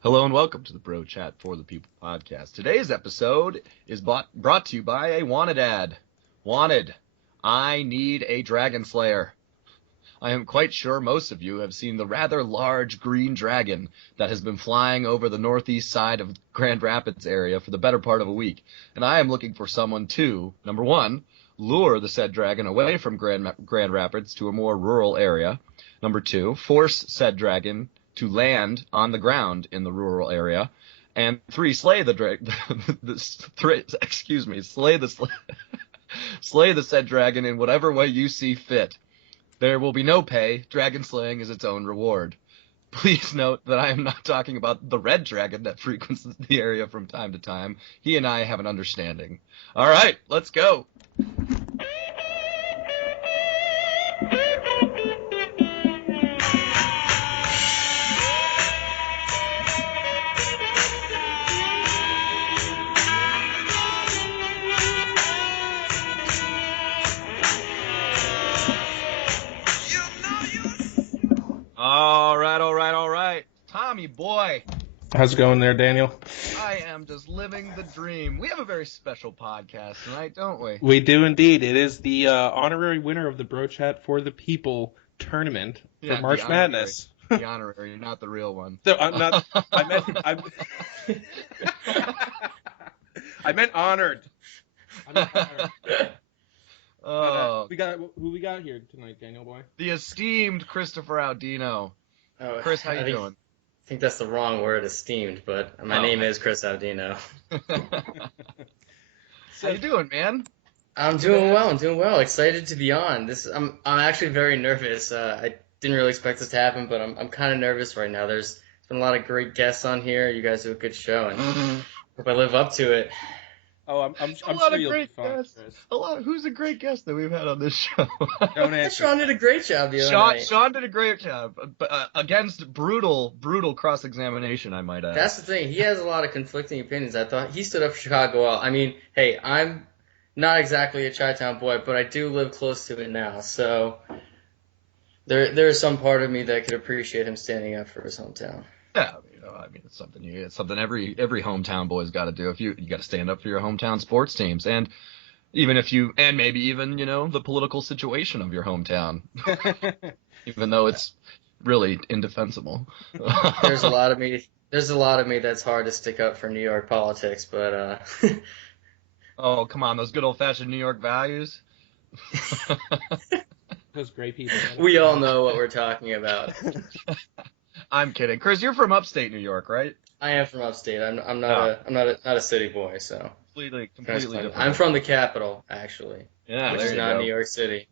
Hello and welcome to the Bro Chat for the People podcast. Today's episode is brought to you by a wanted ad. Wanted, I need a dragon slayer. I am quite sure most of you have seen the rather large green dragon that has been flying over the northeast side of Grand Rapids area for the better part of a week. And I am looking for someone to, number one, lure the said dragon away from Grand Rapids to a more rural area. Number two, force said dragon to land on the ground in the rural area, and three, slay the slay the said dragon in whatever way you see fit. There will be no pay. Dragon slaying is its own reward. Please note that I am not talking about the red dragon that frequents the area from time to time. He and I have an understanding. All right, let's go. All right. Tommy, boy. How's it going there, Daniel? I am just living the dream. We have a very special podcast tonight, don't we? We do indeed. It is the honorary winner of the Bro Chat for the People tournament for March Madness. The honorary, not the real one. So I'm not. I meant honored. I'm not honored. Oh, who we got here tonight, Daniel boy? The esteemed Christopher Audino. Oh, Chris, how you doing? I think that's the wrong word, esteemed, but my name is Chris Audino. How you doing, man? I'm doing well. Excited to be on. I'm actually very nervous. I didn't really expect this to happen, but I'm kind of nervous right now. There's been a lot of great guests on here. You guys do a good show, and hope I live up to it. Oh, I'm sure you'll be fine. Who's a great guest that we've had on this show? Don't answer. Sean did a great job the other night. Sean did a great job, against brutal cross-examination, I might add. That's the thing. He has a lot of conflicting opinions. I thought he stood up for Chicago well. I mean, hey, I'm not exactly a Chi-Town boy, but I do live close to it now, so there is some part of me that could appreciate him standing up for his hometown. Yeah, it's something every hometown boy's got to do. If you got to stand up for your hometown sports teams, and maybe even the political situation of your hometown, even though it's really indefensible. There's a lot of me that's hard to stick up for New York politics, but oh, come on, those good old-fashioned New York values. Those great people. We all know what we're talking about. I'm kidding. Chris, you're from upstate New York, right? I am from upstate. I'm not a city boy, so completely different. I'm from the capital, actually. Yeah, which is not New York City.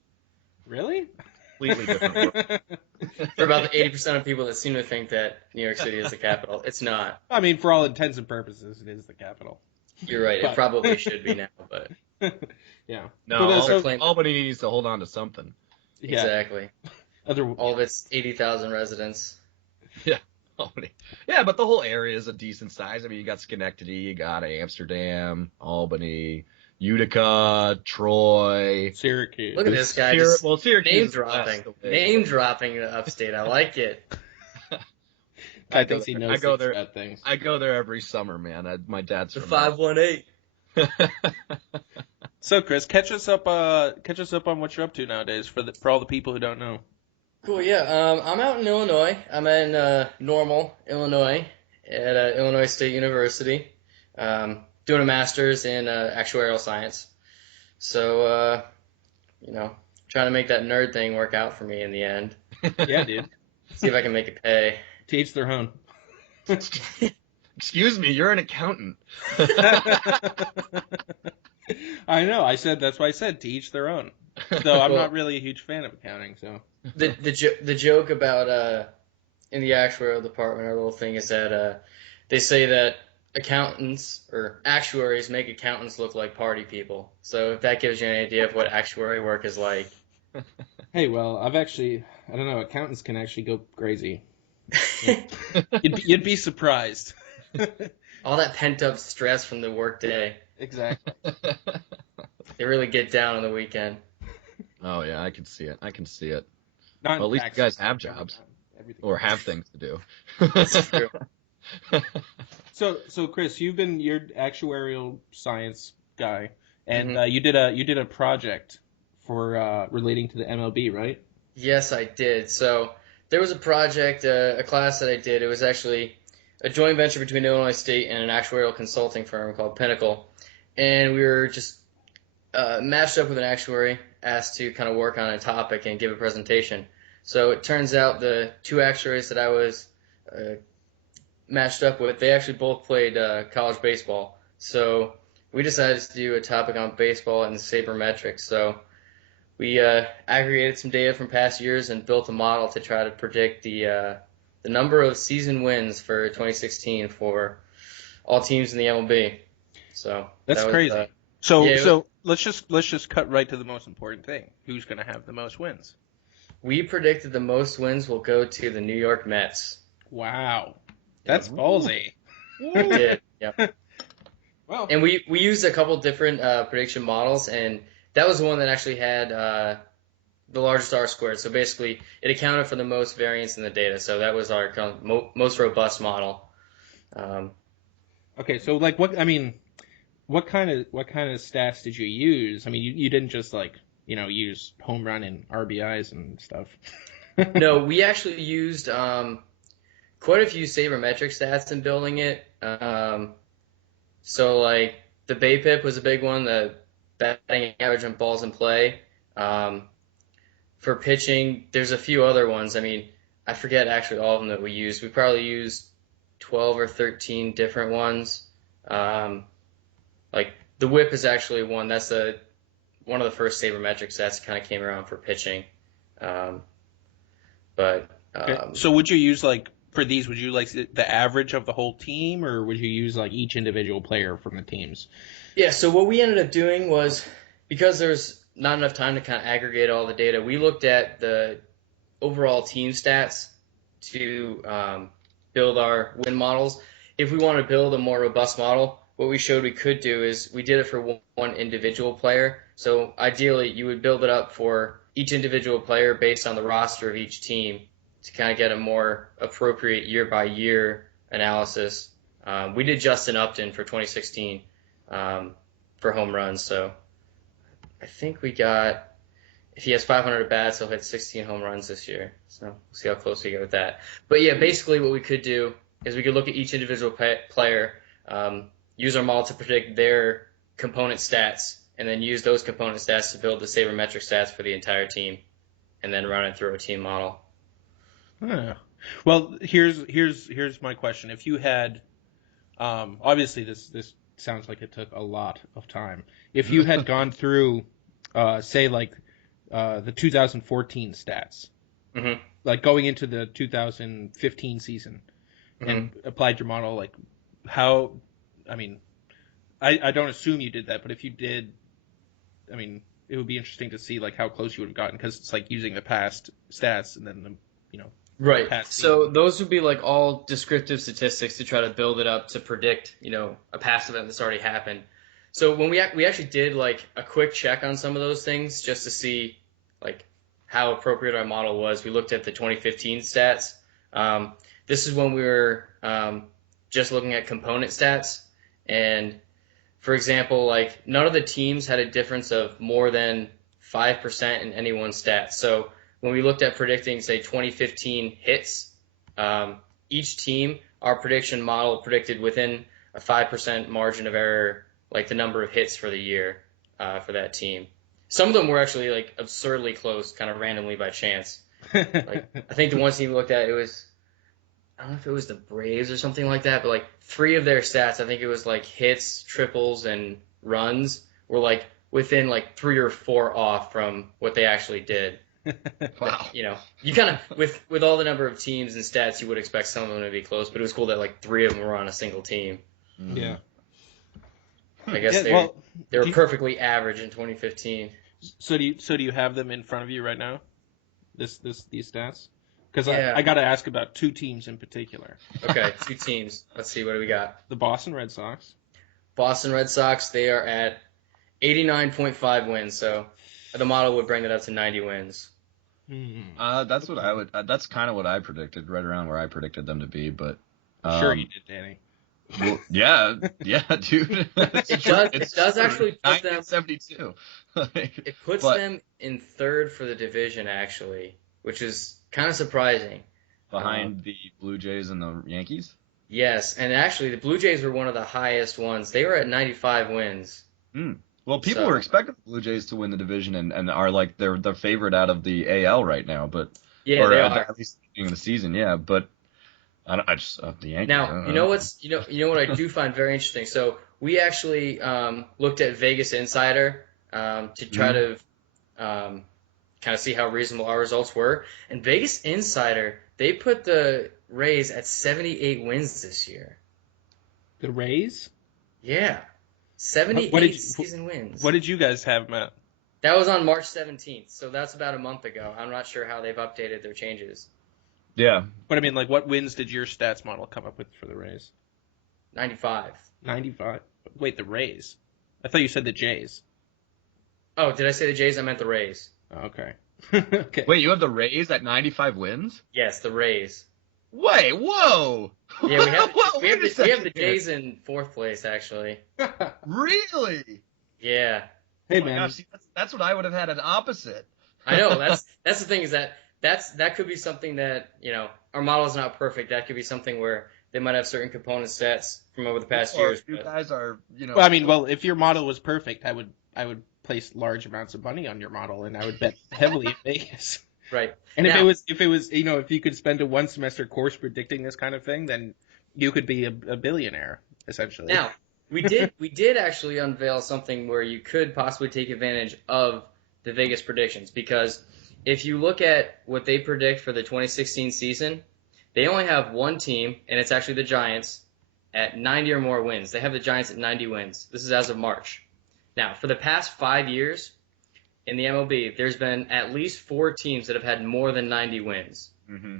Really? Completely different. For about the 80% of people that seem to think that New York City is the capital, it's not. I mean, for all intents and purposes, it is the capital. You're right. It probably should be now, but yeah. No, Albany needs to hold on to something. Yeah. Exactly. All of its 80,000 residents. Yeah, Albany. Yeah, but the whole area is a decent size. I mean, you got Schenectady, you got Amsterdam, Albany, Utica, Troy, Syracuse. Look at this guy. Syracuse name dropping the upstate. I like it. I think he knows bad things. I go there every summer, man. My dad's the from 518. So, Chris, catch us up on what you're up to nowadays for all the people who don't know. Cool, yeah. I'm out in Illinois. I'm in Normal, Illinois, at Illinois State University, doing a master's in actuarial science. So, trying to make that nerd thing work out for me in the end. Yeah, dude. See if I can make it pay. To each their own. Excuse me, you're an accountant. I know. That's why I said to each their own. Though I'm not really a huge fan of accounting, so. The joke about in the actuarial department, our little thing is that they say that accountants or actuaries make accountants look like party people. So if that gives you an idea of what actuary work is like. Hey, well, I don't know, accountants can actually go crazy. You'd be surprised. All that pent up stress from the work day. Exactly. They really get down on the weekend. Oh yeah, I can see it. Well, at least you guys have jobs or have things to do. That's true. So Chris, you're actuarial science guy, and Mhm. you did a project for relating to the MLB, right? Yes, I did. So there was a project, a class that I did. It was actually a joint venture between Illinois State and an actuarial consulting firm called Pinnacle, and we were just matched up with an actuary, asked to kind of work on a topic and give a presentation. So it turns out the two actuaries that I was uh, matched up with, they actually both played college baseball. So we decided to do a topic on baseball and sabermetrics. So we aggregated some data from past years and built a model to try to predict the number of season wins for 2016 for all teams in the MLB. So That's that was crazy. yeah. So let's just cut right to the most important thing. Who's going to have the most wins? We predicted the most wins will go to the New York Mets. Wow, Yep. that's ballsy. We did. Yep. Well, And we used a couple different prediction models, and that was the one that actually had the largest R squared. So basically, it accounted for the most variance in the data. So that was our kind of most robust model. Um, okay. So like, what kind of stats did you use? I mean, you didn't just use home run and RBIs and stuff. no, we actually used quite a few sabermetric stats in building it. So like the BAPIP was a big one, the batting average on balls in play. Um, for pitching, there's a few other ones. I mean, I forget actually all of them that we used. We probably used 12 or 13 different ones. Um, like the whip is actually one. That's one of the first sabermetric stats that kind of came around for pitching. Um, but Okay. So would you use for these? Would you like the average of the whole team, or would you use like each individual player from the teams? yeah, so what we ended up doing was because there's not enough time to kind of aggregate all the data, we looked at the overall team stats to build our win models. If we want to build a more robust model, what we showed we could do is we did it for one individual player. So ideally, you would build it up for each individual player based on the roster of each team to kind of get a more appropriate year by year analysis. We did Justin Upton for 2016 for home runs. So I think we got, if he has 500 at bats, he'll hit 16 home runs this year. So we'll see how close we get with that. But yeah, basically what we could do is we could look at each individual player, use our model to predict their component stats, and then use those component stats to build the sabermetric stats for the entire team, and then run it through a team model. Huh. Well, here's my question. If you had, obviously this sounds like it took a lot of time. If you had gone through, say the 2014 stats, Mm-hmm. like going into the 2015 season, and applied your model, like how, I mean, I don't assume you did that, but if you did, I mean, it would be interesting to see like how close you would have gotten because it's like using the past stats and then Right. past So season. those would be like all descriptive statistics to try to build it up to predict, a past event that's already happened. So when we actually did like a quick check on some of those things just to see like how appropriate our model was. We looked at the 2015 stats. This is when we were just looking at component stats, and for example, like none of the teams had a difference of more than 5% in any one stat. So when we looked at predicting, say, 2015 hits, each team, our prediction model predicted within a 5% margin of error, like the number of hits for the year for that team. Some of them were actually like absurdly close, kind of randomly by chance. Like I think the one team we looked at, I don't know if it was the Braves or something like that, but like three of their stats, I think it was like hits, triples, and runs were like within like 3 or 4 off from what they actually did. Wow. You kind of with all the number of teams and stats, you would expect some of them to be close, but it was cool that like three of them were on a single team. Yeah. I guess they were perfectly average in 2015. So do you have them in front of you right now? These stats? Because Yeah. I got to ask about two teams in particular. Okay, two teams. Let's see, what do we got? The Boston Red Sox. Boston Red Sox, they are at 89.5 wins, so the model would bring it up to 90 wins. That's what I would. That's kind of what I predicted, right around where I predicted them to be. But Sure you did, Danny. Well, yeah, dude. It does actually put them. 1972. It puts But them in third for the division, actually, which is kind of surprising. behind the Blue Jays and the Yankees. Yes, and actually, the Blue Jays were one of the highest ones. They were at 95 wins. Well, people were expecting the Blue Jays to win the division and are like they're the favorite out of the AL right now, but Yeah, they are. at least beginning of the season, yeah. But I just the Yankees. Now, you know what I do find very interesting. So we actually looked at Vegas Insider to try to kind of see how reasonable our results were. And Vegas Insider, they put the Rays at 78 wins this year. The Rays? Yeah. 78 season wins. What did you guys have, Matt? That was on March 17th, so that's about a month ago. I'm not sure how they've updated their changes. Yeah. But I mean, like, what wins did your stats model come up with for the Rays? 95. 95? Wait, the Rays? I thought you said the Jays. Oh, did I say the Jays? I meant the Rays. Okay. Okay. Wait, you have the Rays at 95 wins? Yes, the Rays. Wait, whoa! Yeah, we have the here. Jays in fourth place, actually. Really? Yeah. Hey, Oh my man. gosh, see, that's what I would have had an opposite. I know. That's the thing is that could be something that, our model is not perfect. That could be something where they might have certain component stats from over the past years. You guys are, Well, I mean, if your model was perfect, I would place large amounts of money on your model, and I would bet heavily in Vegas. Right. And now, if it was, if you could spend a one semester course predicting this kind of thing, then you could be a billionaire, essentially. Now, we did actually unveil something where you could possibly take advantage of the Vegas predictions, because if you look at what they predict for the 2016 season, they only have one team, and it's actually the Giants, at 90 or more wins. They have the Giants at 90 wins. This is as of March. Now, for the past 5 years in the MLB, there's been at least 4 teams that have had more than 90 wins. Mm-hmm.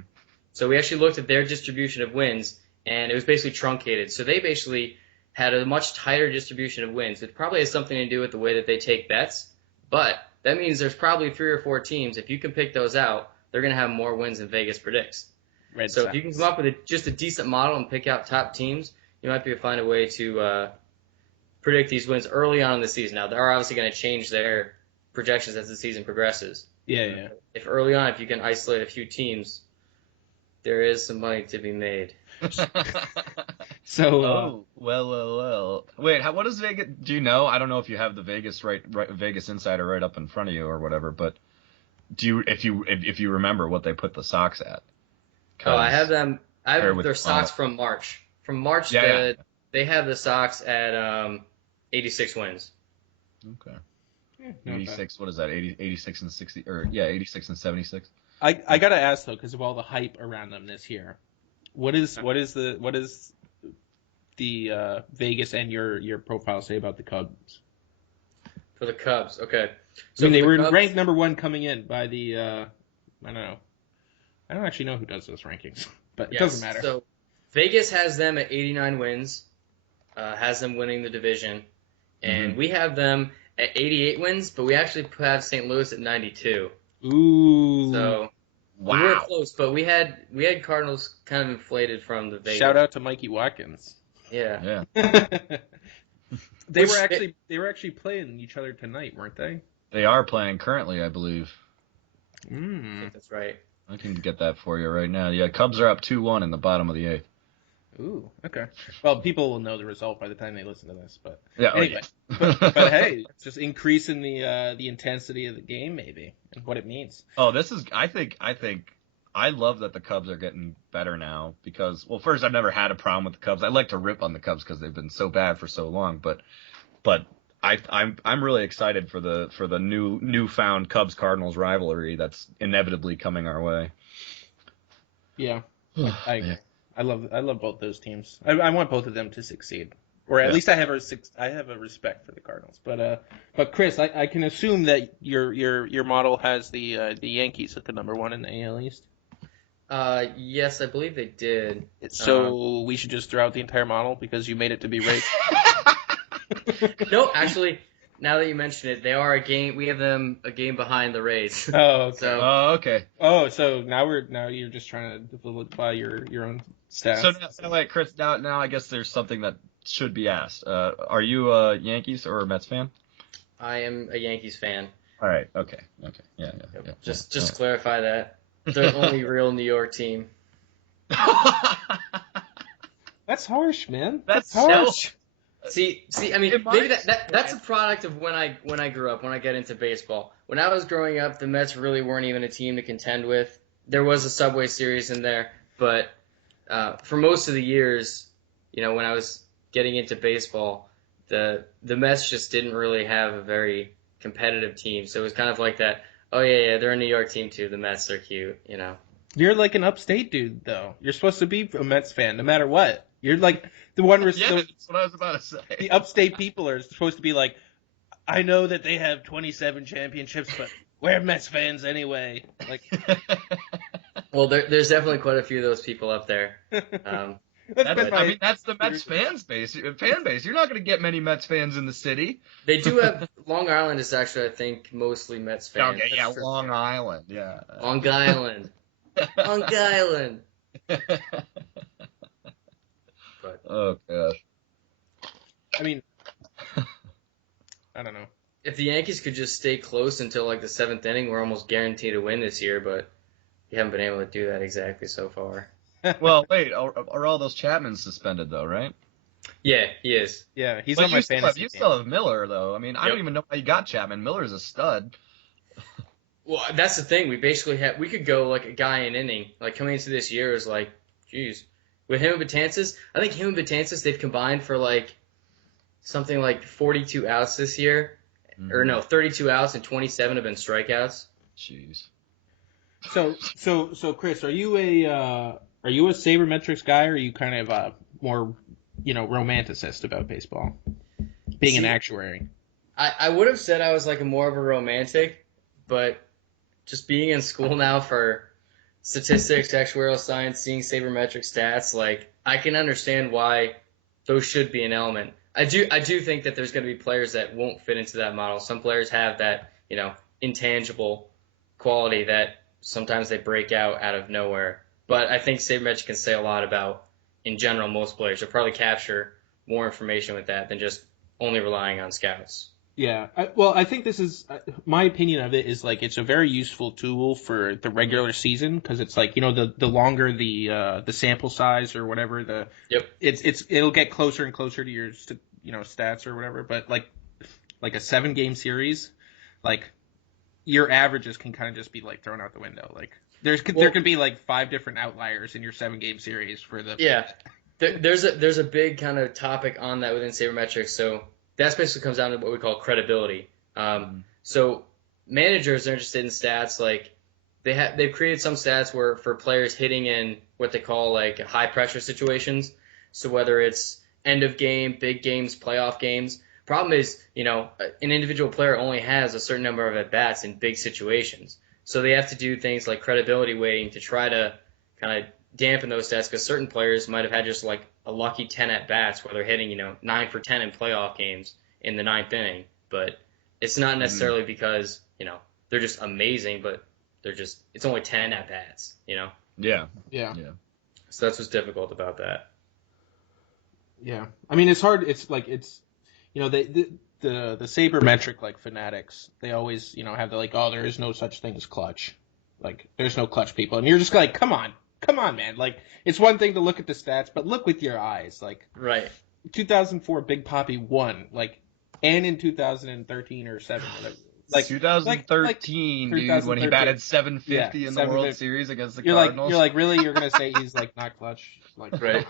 So we actually looked at their distribution of wins, and it was basically truncated. So they basically had a much tighter distribution of wins. It probably has something to do with the way that they take bets, but that means there's probably 3 or 4 teams. If you can pick those out, they're going to have more wins than Vegas predicts. So if you can come up with just a decent model and pick out top teams, you might be able to find a way to predict these wins early on in the season. Now, they're obviously going to change their projections as the season progresses. Yeah. If early on, if you can isolate a few teams, there is some money to be made. So, well. Wait, what does Vegas? Do you know? I don't know if you have the Vegas Vegas Insider right up in front of you or whatever, but do you? If you remember what they put the Sox at? Oh, I have them. I have their Sox from March. From March, they have the Sox at 86 wins. Okay. 86. What is that? 86 and 60, or 86 and 76. I gotta ask though, because of all the hype around them this year, what is the Vegas and your profile say about the Cubs? For the Cubs, okay. So they were ranked number 1 coming in by the I don't know. I don't actually know who does those rankings, but it doesn't matter. So Vegas has them at 89 wins, has them winning the division, and we have them at 88 wins, but we actually have St. Louis at 92. Ooh. So we were close, but we had Cardinals kind of inflated from the Vegas. Shout out to Mikey Watkins. Yeah. They were actually playing each other tonight, weren't they? They are playing currently, I believe. I think that's right. I can get that for you right now. Yeah, Cubs are up 2-1 in the bottom of the 8th. Ooh, okay. Well, people will know the result by the time they listen to this, but yeah, anyway. But hey, it's just increasing the intensity of the game, maybe, and what it means. Oh, this is. I think. I love that the Cubs are getting better now because, well, first I've never had a problem with the Cubs. I like to rip on the Cubs because they've been so bad for so long, but I'm really excited for the newfound Cubs Cardinals rivalry that's inevitably coming our way. Yeah, I love both those teams. I want both of them to succeed, or at least I have a respect for the Cardinals. But Chris, I can assume that your model has the Yankees at the number 1 in the AL East. Yes, I believe they did. So we should just throw out the entire model because you made it to be rated. No, actually, now that you mention it, they are a game. We have them a game behind the Rays. Oh, okay. Okay. Oh, so now you're just trying to by your own stats. So wait, Chris. Now I guess there's something that should be asked. Are you a Yankees or a Mets fan? I am a Yankees fan. All right. Okay. Yeah. Just to clarify that. The only real New York team. That's harsh, man. That's harsh. See. I mean, maybe that's a product of when I grew up. When I get into baseball. When I was growing up, the Mets really weren't even a team to contend with. There was a Subway Series in there, but for most of the years, when I was getting into baseball, the Mets just didn't really have a very competitive team. So it was kind of like that. Oh yeah, they're a New York team too. The Mets are cute. You're like an upstate dude, though. You're supposed to be a Mets fan, no matter what. You're like the one. That's what I was about to say. The upstate people are supposed to be like, I know that they have 27 championships, but we're Mets fans anyway. Like, well, there's definitely quite a few of those people up there. That's the Mets fan base. You're not going to get many Mets fans in the city. They do have Long Island is actually, I think, mostly Mets fans. Okay, yeah, Long Island, yeah. Long Island. Long Island. But, oh gosh. I mean, I don't know. If the Yankees could just stay close until like the 7th inning, we're almost guaranteed to win this year. But you haven't been able to do that exactly so far. Well, wait, are all those Chapmans suspended though, right? Yeah, he is. Yeah, he's on my fantasy. You still have Miller though. I mean, I don't even know how you got Chapman. Miller's a stud. Well, that's the thing. We basically we could go like a guy an inning. Like coming into this year is like, geez, with him and Betances, I think him and Betances they've combined for like something like 42 outs this year, or no, 32 outs and 27 have been strikeouts. Jeez. So Chris, are you a sabermetrics guy, or are you kind of a more romanticist about baseball, being an actuary? I would have said I was like more of a romantic, but just being in school now for statistics, actuarial science, seeing sabermetric stats, like I can understand why those should be an element. I do think that there's going to be players that won't fit into that model. Some players have that, intangible quality that sometimes they break out of nowhere. But I think sabermetric can say a lot about, in general, most players. They'll probably capture more information with that than just only relying on scouts. Yeah, I think this is my opinion of it is like it's a very useful tool for the regular season because it's like the longer the sample size or whatever it'll get closer and closer to your stats or whatever. But like a 7-game series, like your averages can kind of just be like thrown out the window. Like there can be like 5 different outliers in your 7-game series for the There's a big kind of topic on that within sabermetrics. So that basically comes down to what we call credibility. So managers are interested in stats like they've created some stats where for players hitting in what they call like high pressure situations. So whether it's end of game, big games, playoff games. Problem is, an individual player only has a certain number of at bats in big situations. So they have to do things like credibility weighting to try to kind of dampen those stats because certain players might have had just like a lucky 10 at bats where they're hitting 9 for 10 in playoff games in the 9th inning, but it's not necessarily because they're just amazing, but it's only 10 at bats. Yeah. So that's what's difficult about that. Yeah, I mean it's hard. It's like the sabermetric like fanatics. They always have the like, oh, there is no such thing as clutch. Like there's no clutch people, and you're just like, come on, man. Like, it's one thing to look at the stats, but look with your eyes. Like, right. 2004, Big Papi won. Like, and in 2013 or 7. Like 2013, dude, when he batted 750 in the World Series against the Cardinals. You're like, really? You're gonna say he's like not clutch? Like, right.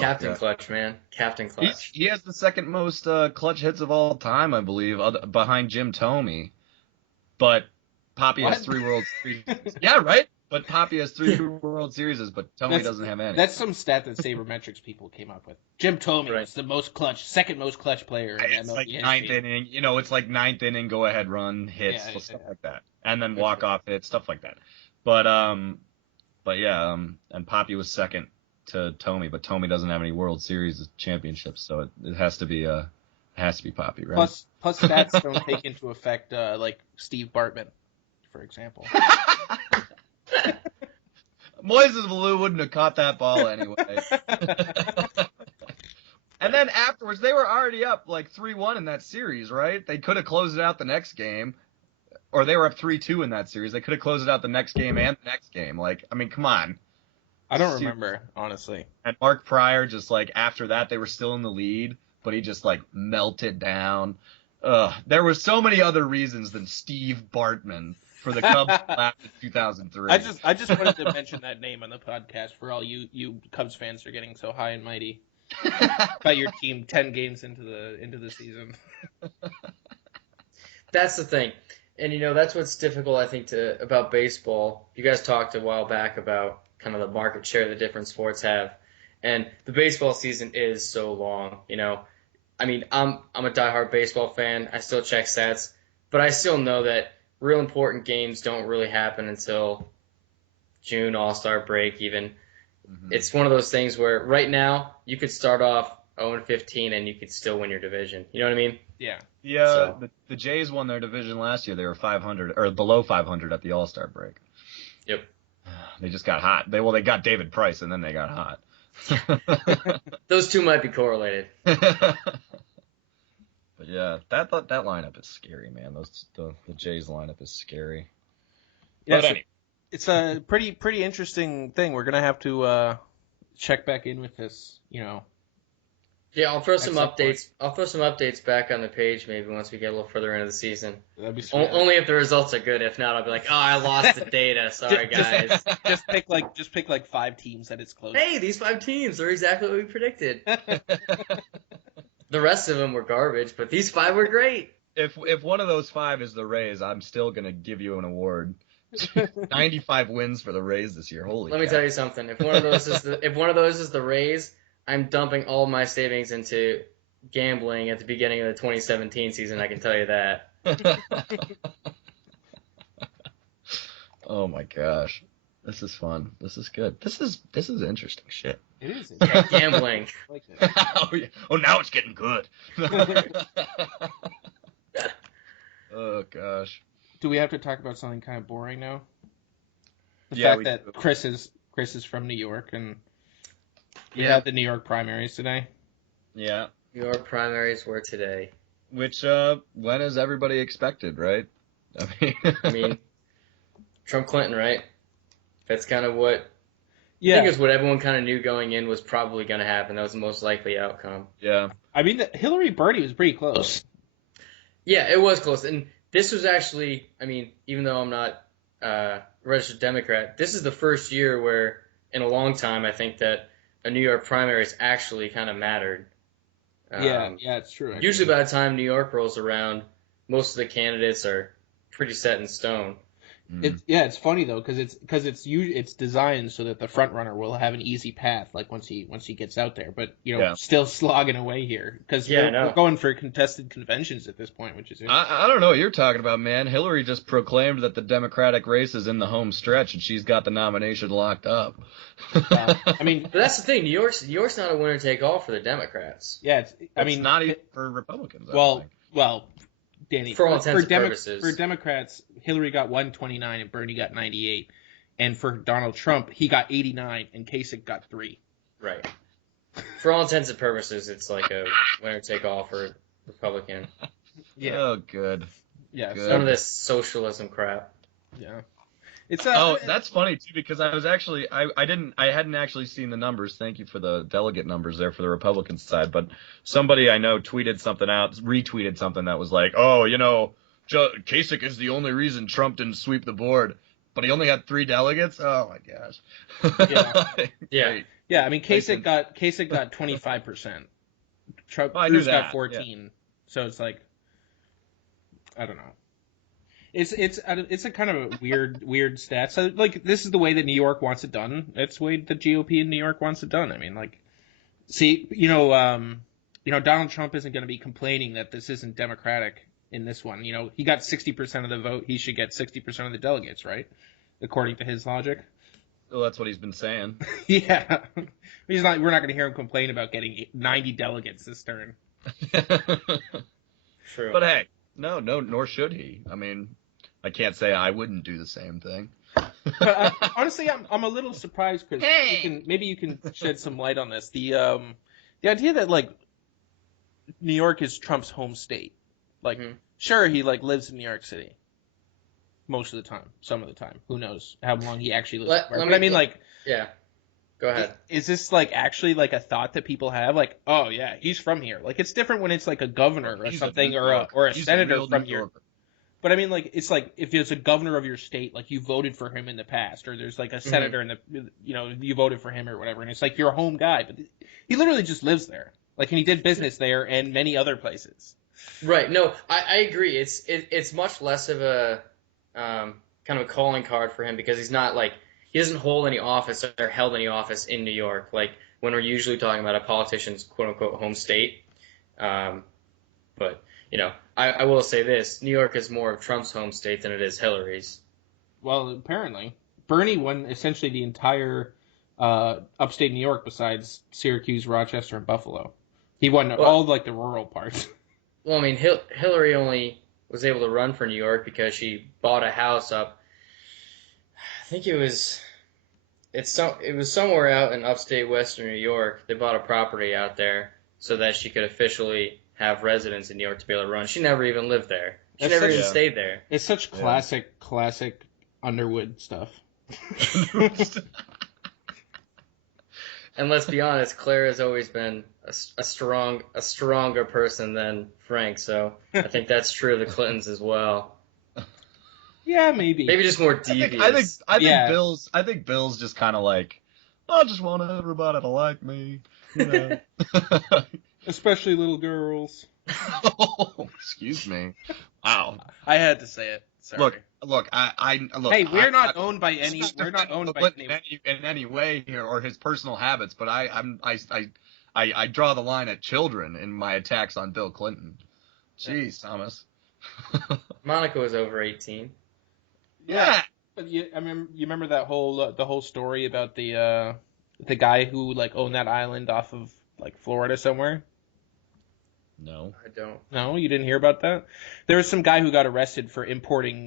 Captain Clutch, man. Captain Clutch. He has the second most clutch hits of all time, I believe, behind Jim Thome. But Papi has 3 World Series. Yeah, right? But Papi has 3 World Series, but Thome doesn't have any. That's some stat that sabermetrics people came up with. Jim Thome was the second most clutch player in MLB like history. 9th inning. It's like 9th inning, go ahead run hits, stuff like that, and then walk off hits, stuff like that. But yeah, and Papi was second to Thome, but Thome doesn't have any World Series championships, so it has to be Papi, right? Plus stats don't take into effect like Steve Bartman, for example. Moises Alou wouldn't have caught that ball anyway. And then afterwards, they were already up like 3-1 in that series, right? They could have closed it out the next game. Or they were up 3-2 in that series. They could have closed it out the next game and the next game. Like, I mean, come on. I don't remember, honestly. And Mark Pryor just, like, after that, they were still in the lead, but he just, like, melted down. There were so many other reasons than Steve Bartman for the Cubs to last in 2003. I just wanted to mention that name on the podcast for all you Cubs fans are getting so high and mighty about your team 10 games into the season. That's the thing. And, that's what's difficult, I think, about baseball. You guys talked a while back about kind of the market share that different sports have. And the baseball season is so long, I mean, I'm a diehard baseball fan. I still check stats. But I still know that real important games don't really happen until June, All-Star break even. Mm-hmm. It's one of those things where right now you could start off 0-15 and you could still win your division. You know what I mean? Yeah. Yeah, so. The Jays won their division last year. They were 500 or below 500 at the All-Star break. Yep. They just got hot. They got David Price and then they got hot. Those two might be correlated. But yeah, that lineup is scary, man. The Jays lineup is scary. Yeah, so it's a pretty interesting thing. We're gonna have to check back in with this, Yeah, I'll throw some updates. I'll throw some updates back on the page maybe once we get a little further into the season. That'd be sweet. Only if the results are good. If not, I'll be like, I lost the data. Sorry, guys. Just pick like 5 teams that it's close. Hey, these 5 teams are exactly what we predicted. The rest of them were garbage, but these 5 were great. If one of those 5 is the Rays, I'm still gonna give you an award. 95 wins for the Rays this year. Holy! Let me tell you something. If one of those is the Rays, I'm dumping all my savings into gambling at the beginning of the 2017 season. I can tell you that. Oh my gosh. This is fun. This is good. This is interesting shit. It is. Yeah, gambling. I like it. Oh, yeah. Oh, now it's getting good. Oh gosh. Do we have to talk about something kind of boring now? The Yeah, fact that Chris is from New York and we had the New York primaries today. Yeah. New York primaries were today. Which when is everybody expected, right? I mean, Trump Clinton, right? That's kind of what I think is what everyone kind of knew going in was probably going to happen. That was the most likely outcome. Yeah. I mean, Hilary Bertie was pretty close. Yeah, it was close. And this was actually, I mean, even though I'm not a registered Democrat, this is the first year where, in a long time, I think that a New York primaries actually kind of mattered. Yeah, it's true. Actually. Usually by the time New York rolls around, most of the candidates are pretty set in stone. It's funny though because it's designed so that the front runner will have an easy path like once he gets out there, but still slogging away here because we're going for contested conventions at this point, which is I don't know what you're talking about, man. Hillary just proclaimed that the Democratic race is in the home stretch and she's got the nomination locked up. I mean, but that's the thing. New York's not a winner take all for the Democrats. Yeah, it's not even for Republicans. Well. Danny, for all intents and purposes. For Democrats, Hillary got 129 and Bernie got 98. And for Donald Trump, he got 89 and Kasich got 3. Right. For all intents and purposes, it's like a winner-take-all for Republican. Yeah. Oh, good. Yeah. Good. Some of this socialism crap. Yeah. That's funny too because I was actually I hadn't actually seen the numbers. Thank you for the delegate numbers there for the Republican side, but somebody I know retweeted something that was like, Kasich is the only reason Trump didn't sweep the board, but he only had 3 delegates. Oh my gosh. Yeah. Yeah. I mean, Kasich got 25%. Cruz got 14. Yeah. So it's like, I don't know. It's a kind of a weird stat. So like this is the way that New York wants it done. That's the way the GOP in New York wants it done. I mean, like, see, Donald Trump isn't going to be complaining that this isn't democratic in this one. He got 60% of the vote. He should get 60% of the delegates, right? According to his logic. Well, that's what he's been saying. Yeah, we're not going to hear him complain about getting 90 delegates this turn. True. But hey. No, nor should he. I mean, I can't say I wouldn't do the same thing. But honestly, I'm a little surprised because Hey! maybe you can shed some light on this. The idea that like New York is Trump's home state. Like, sure, he like lives in New York City most of the time, some of the time. Who knows how long he actually lives there? But I mean, like, yeah, go ahead. is this like actually like a thought that people have? Like, oh yeah, he's from here. Like, it's different when it's like a governor or something or a senator from your. But I mean, like, it's like if it's a governor of your state, like you voted for him in the past, or there's like a senator in the, you voted for him or whatever, and it's like your home guy, but he literally just lives there. Like, and he did business there and many other places. Right. No, I agree. It's much less of a kind of a calling card for him because he's not like he doesn't hold any office or held any office in New York. Like when we're usually talking about a politician's quote unquote home state. But I will say this: New York is more of Trump's home state than it is Hillary's. Well, apparently, Bernie won essentially the entire upstate New York besides Syracuse, Rochester, and Buffalo. He won all like the rural parts. Well, I mean, Hillary only was able to run for New York because she bought a house up. I think it was somewhere out in upstate Western New York. They bought a property out there so that she could officially have residence in New York to be able to run. She never even lived there. She never even stayed there. It's such classic Underwood stuff. And let's be honest, Claire has always been a stronger person than Frank, so I think that's true of the Clintons as well. Yeah, maybe. Maybe just more devious. I think Bill's just kind of like, I just want everybody to like me, Especially little girls. Oh, excuse me. Wow. I had to say it. Sorry. Look. Hey, we're not owned by any in any way here or his personal habits, but I draw the line at children in my attacks on Bill Clinton. Jeez, Thomas. Monica was over 18. Yeah. But you remember that whole story about the guy who like owned that island off of like Florida somewhere? No. I don't. No, you didn't hear about that? There was some guy who got arrested for importing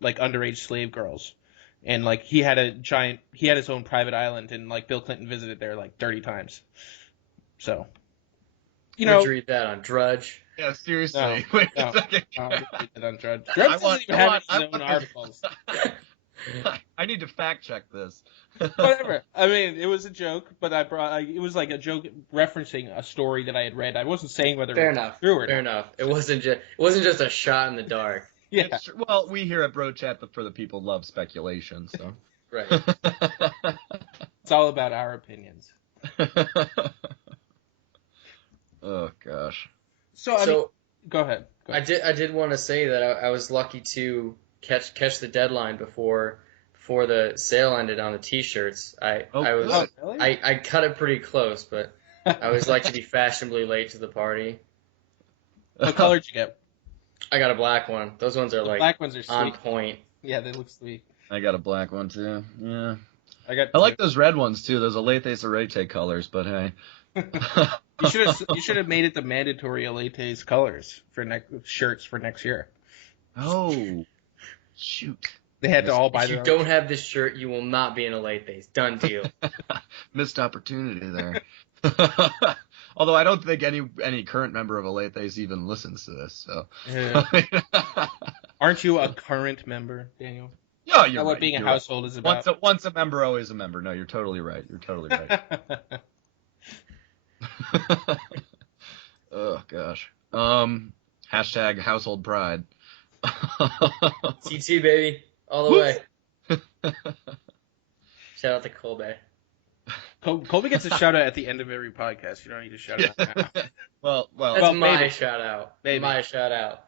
like underage slave girls. And like he had his own private island and like Bill Clinton visited there like 30 times. So Where'd you read that on Drudge? Yeah, seriously. No, Wait no, a second. no, I didn't read that on Drudge. Drudge doesn't even have his own articles. I need to fact check this. Whatever. I mean, it was a joke, but it was like a joke referencing a story that I had read. I wasn't saying whether it was true or not. Fair enough. It wasn't just a shot in the dark. Yeah. Well, we here at Bro Chat, but for the people love speculation, so. Right. It's all about our opinions. Oh gosh. So go ahead. I did want to say that I was lucky to catch the deadline before the sale ended on the T-shirts. Really? I cut it pretty close, but I always like to be fashionably late to the party. What color did you get? I got a black one. Those ones are like black ones are sweet. on point. Yeah, they look sweet. I got a black one too. Yeah. I like those red ones too. Those Aletes Arete colors, but hey. You should have made it the mandatory Aletes colors for shirts for next year. Oh, shoot! They had to all buy. If you don't have this shirt, you will not be in a late base. Done deal. Missed opportunity there. Although I don't think any current member of Aletes even listens to this. So. Yeah. Aren't you a current member, Daniel? Yeah, you're right. What being a household is about. Once a member, always a member. No, you're totally right. Oh gosh. Hashtag household pride. TT baby, all the way. Shout out to Colby. Colby gets a shout out at the end of every podcast. You don't need to shout out now. well, that's my maybe. shout out. Maybe. My shout out.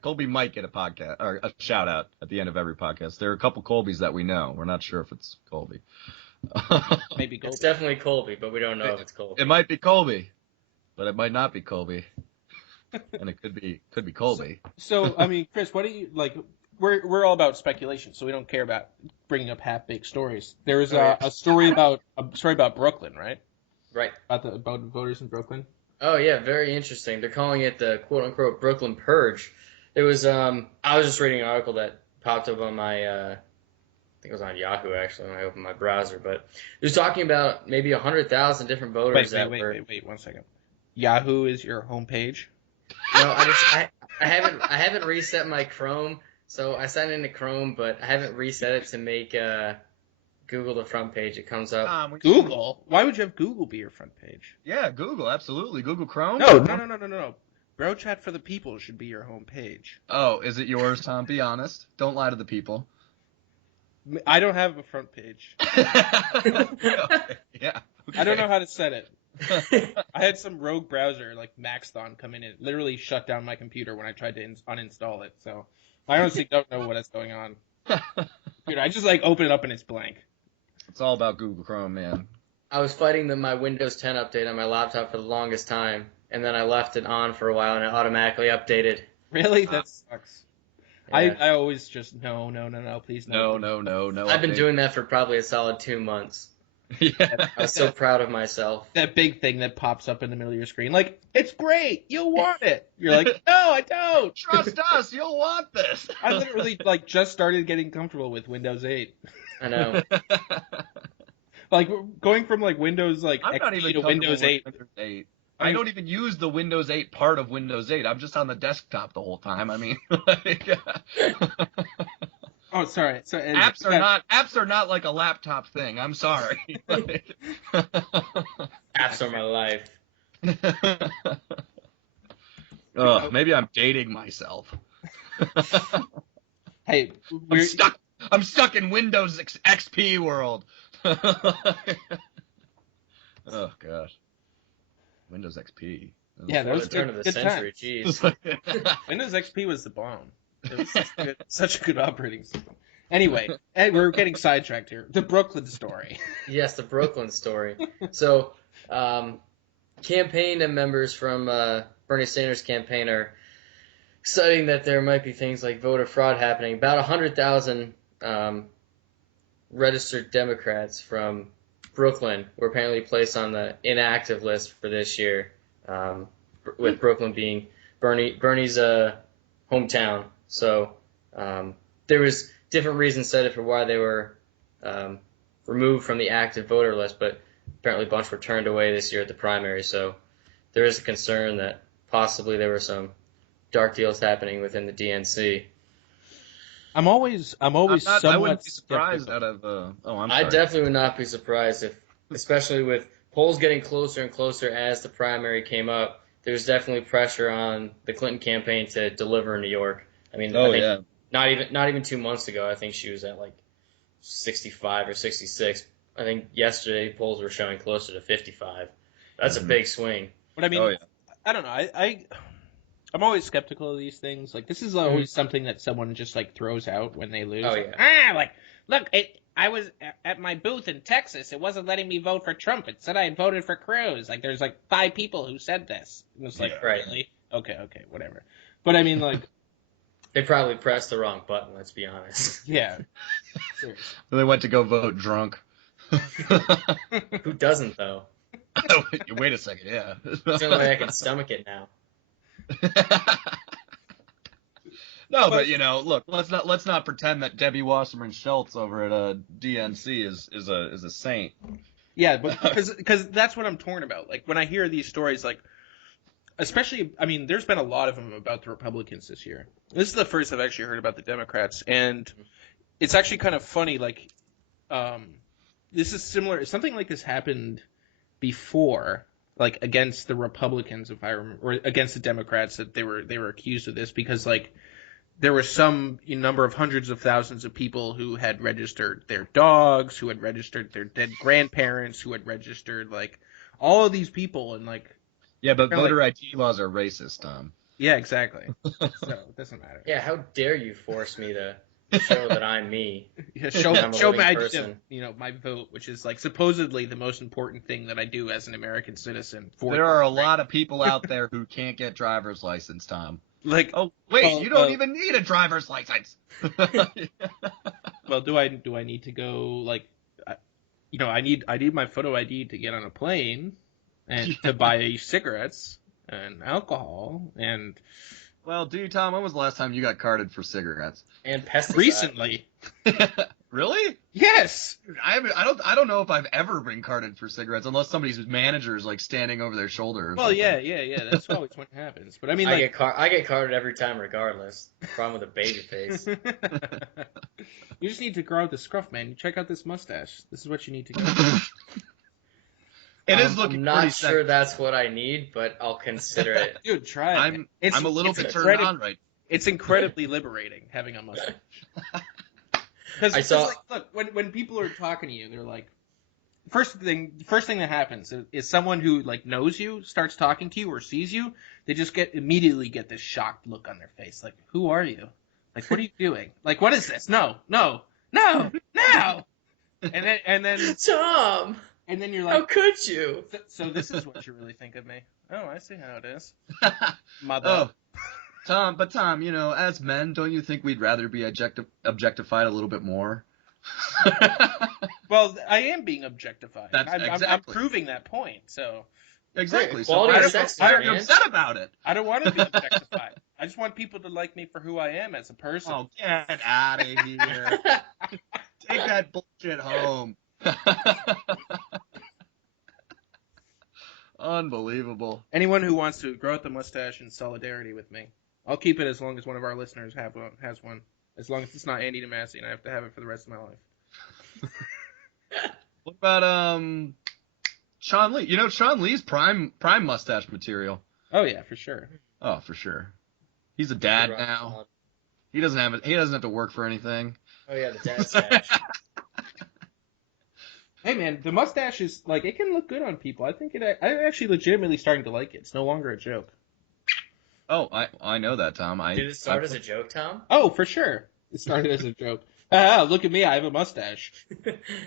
Colby might get a podcast or a shout out at the end of every podcast. There are a couple Colbys that we know. We're not sure if it's Colby. Maybe Colby. It's definitely Colby, but we don't know if it's Colby. It might be Colby, but it might not be Colby, and it could be Colby. So I mean, Chris, what do you like? We're all about speculation, so we don't care about bringing up half-baked stories. There was a story about Brooklyn, right? Right. About voters in Brooklyn. Oh yeah, very interesting. They're calling it the quote unquote Brooklyn Purge. It was I was just reading an article that popped up on my, I think it was on Yahoo actually when I opened my browser, but it was talking about maybe 100,000 different voters Wait, 1 second. Yahoo is your homepage? No, I haven't reset my Chrome, so I signed into Chrome, but I haven't reset it to make Google the front page. It comes up. Google? Why would you have Google be your front page? Yeah, Google, absolutely. Google Chrome? No. Bro Chat for the People should be your homepage. Oh, is it yours, Tom? Be honest. Don't lie to the people. I don't have a front page. Yeah. Okay. I don't know how to set it. I had some rogue browser like Maxthon come in and literally shut down my computer when I tried to uninstall it. So I honestly don't know what is going on. Dude, I just like open it up and it's blank. It's all about Google Chrome, man. I was fighting my Windows 10 update on my laptop for the longest time, and then I left it on for a while, and it automatically updated. Really? That sucks. Yeah. I always just no, please no. No. I've been doing that for probably a solid 2 months. Yeah. I was so proud of myself. That big thing that pops up in the middle of your screen, like, it's great, you'll want it. You're like, no, I don't. Trust us, you'll want this. I literally like just started getting comfortable with Windows 8. I know. Like going from like Windows like I'm not XP even to Windows 8. Windows 8. I don't even use the Windows 8 part of Windows 8. I'm just on the desktop the whole time. I mean, like, Oh, sorry. So apps are not like a laptop thing. I'm sorry. Apps are my life. Oh, maybe I'm dating myself. Hey, I'm stuck in Windows XP world. Oh gosh, Windows XP. Yeah, that was turn of the good century. Time. Jeez. Windows XP was the bomb. It was such a good operating system. Anyway, we're getting sidetracked here. The Brooklyn story. Yes, the Brooklyn story. So, campaign members from Bernie Sanders' campaign are citing that there might be things like voter fraud happening. About 100,000 registered Democrats from Brooklyn were apparently placed on the inactive list for this year, with Brooklyn being Bernie's hometown. So there was different reasons cited for why they were removed from the active voter list, but apparently a bunch were turned away this year at the primary. So there is a concern that possibly there were some dark deals happening within the DNC. I wouldn't be surprised skeptical. out of. I'm sorry. I definitely would not be surprised especially with polls getting closer and closer as the primary came up. There's definitely pressure on the Clinton campaign to deliver in New York. I mean, I think not even 2 months ago, I think she was at like 65 or 66. I think yesterday polls were showing closer to 55. That's a big swing. But I mean, I don't know. I'm always skeptical of these things. Like, this is always something that someone just like throws out when they lose. Oh, yeah. Look, I was at my booth in Texas. It wasn't letting me vote for Trump. It said I had voted for Cruz. Like, there's like 5 people who said this. It was like, right. Really? Okay, whatever. But I mean, like, they probably pressed the wrong button. Let's be honest. Yeah. Seriously. They went to go vote drunk. Who doesn't though? Wait a second, yeah. It's the only way I can stomach it now. No, but look, let's not pretend that Debbie Wasserman Schultz over at DNC is a saint. Yeah, but because that's what I'm torn about. Like when I hear these stories, like especially, I mean, there's been a lot of them about the Republicans this year. This is the first I've actually heard about the Democrats, and it's actually kind of funny. Like, this is similar. Something like this happened before, like against the Republicans, if I remember, or against the Democrats, that they were accused of this because like there were some number of hundreds of thousands of people who had registered their dogs, who had registered their dead grandparents, who had registered like all of these people, and like. Yeah, but voter ID laws are racist, Tom. Yeah, exactly. So it doesn't matter. Yeah, how dare you force me to show that I'm me? Yeah, I'm a show living my person. my vote, which is like supposedly the most important thing that I do as an American citizen. There are a lot of people out there who can't get driver's license, Tom. Like, oh wait, you don't even need a driver's license. Well, do I need to go like, I need my photo ID to get on a plane and to buy cigarettes and alcohol and Well, do you, Tom? When was the last time you got carded for cigarettes? And pesticide. Recently. Really? Yes. I don't know if I've ever been carded for cigarettes unless somebody's manager is like standing over their shoulder. Or Well, something. yeah. That's always what happens. But I mean, I like, get carded every time, regardless. Problem with a baby face. you just need to grow out the scruff, man. You check out this mustache. This is what you need to go. It is looking I'm not pretty sure sexy. that's what I need, but I'll consider it. Dude, try it. I'm a little bit turned on right. It's incredibly liberating having a mustache. Because look, when people are talking to you, they're like, first thing that happens is someone who like knows you starts talking to you or sees you, they just immediately get this shocked look on their face, like, who are you? Like, what are you doing? Like, what is this? No. And then Tom, and then you're like, how could you? So this is what you really think of me? Oh, I see how it is. Oh, Tom, you know, as men, don't you think we'd rather be objectified a little bit more? Well, I am being objectified. Exactly. I'm proving that point. So exactly. Right, So quality why of are sex, you man. upset about it? I don't want to be objectified. I just want people to like me for who I am as a person. Oh, get out of here! Take that bullshit home. Unbelievable. Anyone who wants to grow out the mustache in solidarity with me, I'll keep it as long as one of our listeners has one. As long as it's not Andy DeMasi, and I have to have it for the rest of my life. What about Sean Lee? You know, Sean Lee's prime mustache material. Oh yeah, for sure. Oh, for sure. He's a dad now. He doesn't have to work for anything. Oh yeah, the dad stash. Hey man, the mustache is like, it can look good on people. I'm actually legitimately starting to like it. It's no longer a joke. Oh, I know that, Tom. Did it start as a joke, Tom? Oh, for sure. It started as a joke. Ah, look at me, I have a mustache.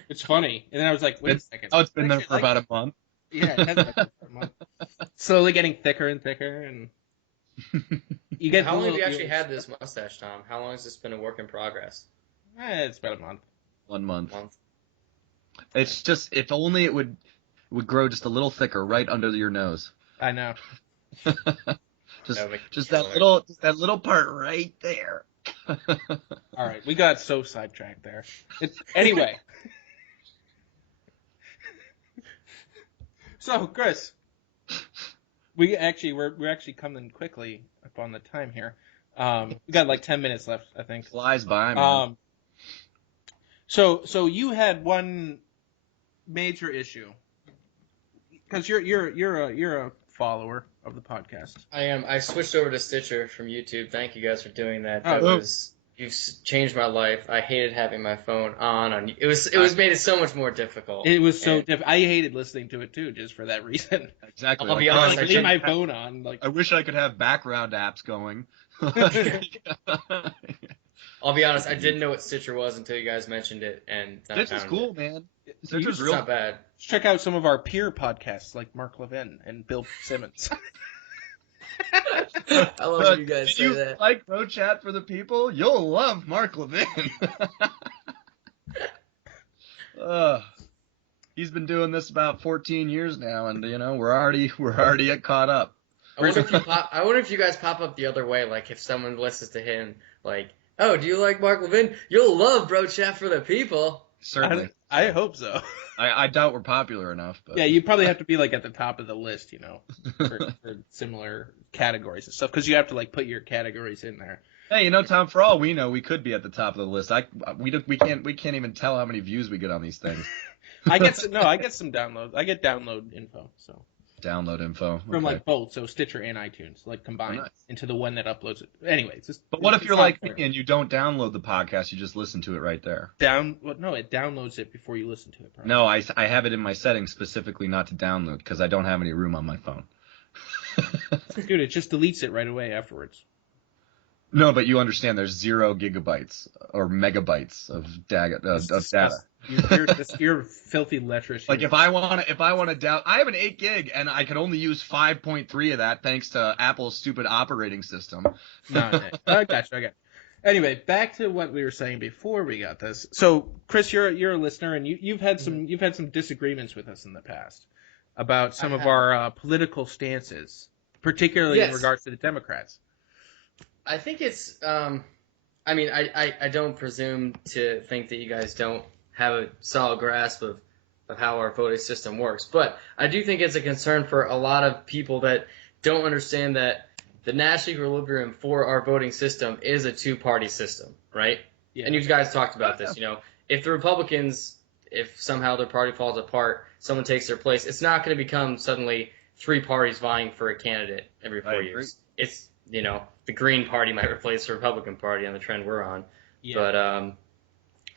It's funny. And then I was like, wait a second. Oh, it's been there for about a month. Yeah, it has been there for a month. Slowly getting thicker and thicker, and you get. How long have you actually had this mustache, Tom? How long has this been a work in progress? It's about a month. 1 month. A month. It's just, if only it would grow just a little thicker right under your nose. I know. just that little part right there. All right, we got so sidetracked there. Anyway. So, Chris, we're actually coming quickly up on the time here. We got like 10 minutes left, I think. Flies by, man. So you had one major issue because you're a follower of the podcast. I am. I switched over to Stitcher from YouTube. Thank you guys for doing that. You've changed my life. I hated having my phone on. It was made it so much more difficult. It was so difficult. I hated listeling to it too, just for that reason. Exactly. I'll be honest. I leave my phone on. Like, I wish I could have background apps going. I'll be honest. I didn't know what Stitcher was until you guys mentioned it, and Stitcher's cool, man. Stitcher's real. Not bad. Check out some of our peer podcasts like Mark Levin and Bill Simmons. I love when you guys say that. If you like Bro Chat for the People, you'll love Mark Levin. He's been doing this about 14 years now, and you know we're already caught up. I wonder if you guys pop up the other way, like if someone listens to him, like, oh, do you like Mark Levin? You'll love Bro Chat for the People. Certainly. I hope so. I doubt we're popular enough. But. Yeah, you probably have to be like at the top of the list, you know, for similar categories and stuff, because you have to like put your categories in there. Hey, you know, Tom, for all we know, we could be at the top of the list. We can't even tell how many views we get on these things. I get some downloads. I get download info, so. Download info from like both, so Stitcher and iTunes, like combined into the one that uploads it. Anyways, but what if you're like me and you don't download the podcast, you just listen to it right there? No, it downloads it before you listen to it. Probably. No, I have it in my settings specifically not to download because I don't have any room on my phone. Dude, it just deletes it right away afterwards. No, but you understand there's 0 gigabytes or megabytes of data. You're filthy lecherous. Like if I want to I have an 8 gig and I can only use 5.3 of that thanks to Apple's stupid operating system. No, I got you. Anyway, back to what we were saying before we got this. So, Chris, you're a listener, and you've had some disagreements with us in the past about some of our political stances, particularly in regards to the Democrats. I think it's. I mean, I don't presume to think that you guys don't have a solid grasp of how our voting system works, but I do think it's a concern for a lot of people that don't understand that the national equilibrium for our voting system is a two-party system, right? Yeah. And you guys talked about this. If the Republicans, if somehow their party falls apart, someone takes their place, it's not going to become suddenly three parties vying for a candidate every 4 years. It's the Green Party might replace the Republican Party on the trend we're on. Yeah. But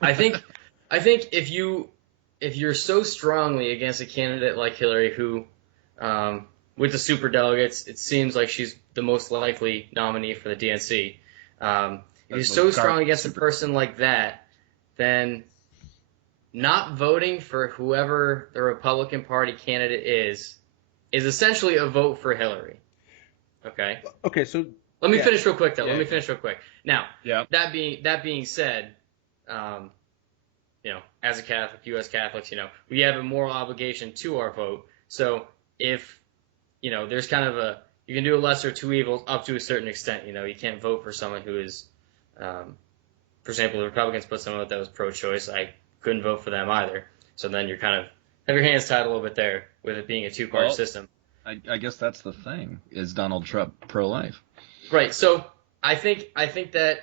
I think if you're so strongly against a candidate like Hilary, who with the superdelegates, it seems like she's the most likely nominee for the DNC. If you're so strong against a person like that, then not voting for whoever the Republican Party candidate is essentially a vote for Hillary. Okay. Okay. So let me finish real quick, though. Let me finish real quick. Now, yeah. that being said, as a Catholic, U.S. Catholics, we have a moral obligation to our vote. So if there's kind of you can do a lesser of two evils up to a certain extent. You can't vote for someone who is, for example, the Republicans put someone that was pro-choice. I couldn't vote for them either. So then you're kind of have your hands tied a little bit there with it being a two-party system. I guess that's the thing. Is Donald Trump pro-life? Right. So I think that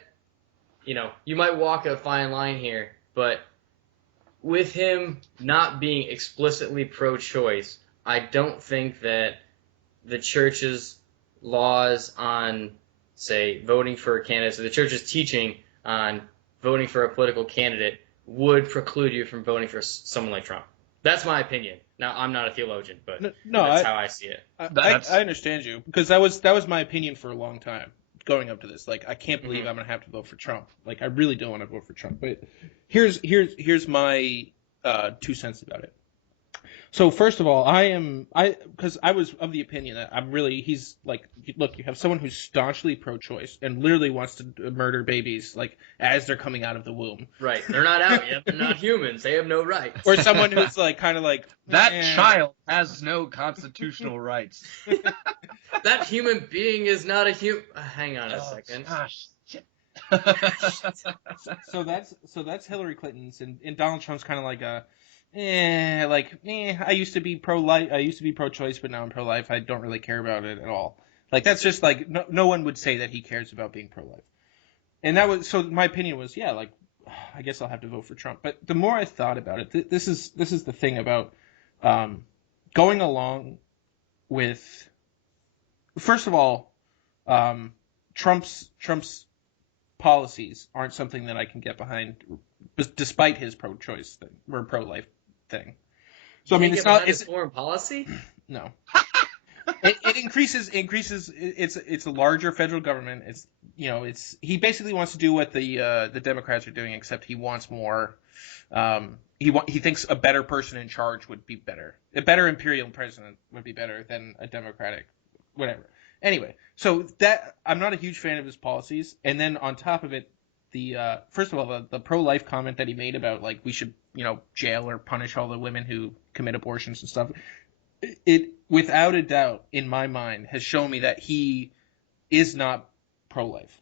you might walk a fine line here, but with him not being explicitly pro-choice, I don't think that the church's laws on, say, voting for a candidate, so the church's teaching on voting for a political candidate would preclude you from voting for someone like Trump. That's my opinion. Now, I'm not a theologian, but that's how I see it. I understand you, because that was my opinion for a long time going up to this. Like, I can't believe I'm going to have to vote for Trump. Like, I really don't want to vote for Trump. But here's my 2 cents about it. So first of all, because I was of the opinion that he's like, look, you have someone who's staunchly pro-choice and literally wants to murder babies like as they're coming out of the womb. Right. They're not out yet. They're not humans. They have no rights. Or someone who's like kind of like that child has no constitutional rights. That human being is not a human. Hang on a second. Gosh. Shit. So that's Hillary Clinton's and Donald Trump's kind of like I used to be pro-life. I used to be pro-choice, but now I'm pro-life. I don't really care about it at all. Like, that's just like, no one would say that he cares about being pro-life. And so my opinion was, I guess I'll have to vote for Trump. But the more I thought about it, this is the thing about going along with, first of all, Trump's policies aren't something that I can get behind, despite his pro-choice thing or pro-life thing. So I mean, it's foreign policy. No, it increases. It's a larger federal government. He basically wants to do what the Democrats are doing, except he wants more. He thinks a better person in charge would be better. A better imperial president would be better than a Democratic, whatever. Anyway, so that I'm not a huge fan of his policies, and then on top of it, first of all, the pro-life comment that he made about like we should jail or punish all the women who commit abortions and stuff, it without a doubt in my mind has shown me that he is not pro-life.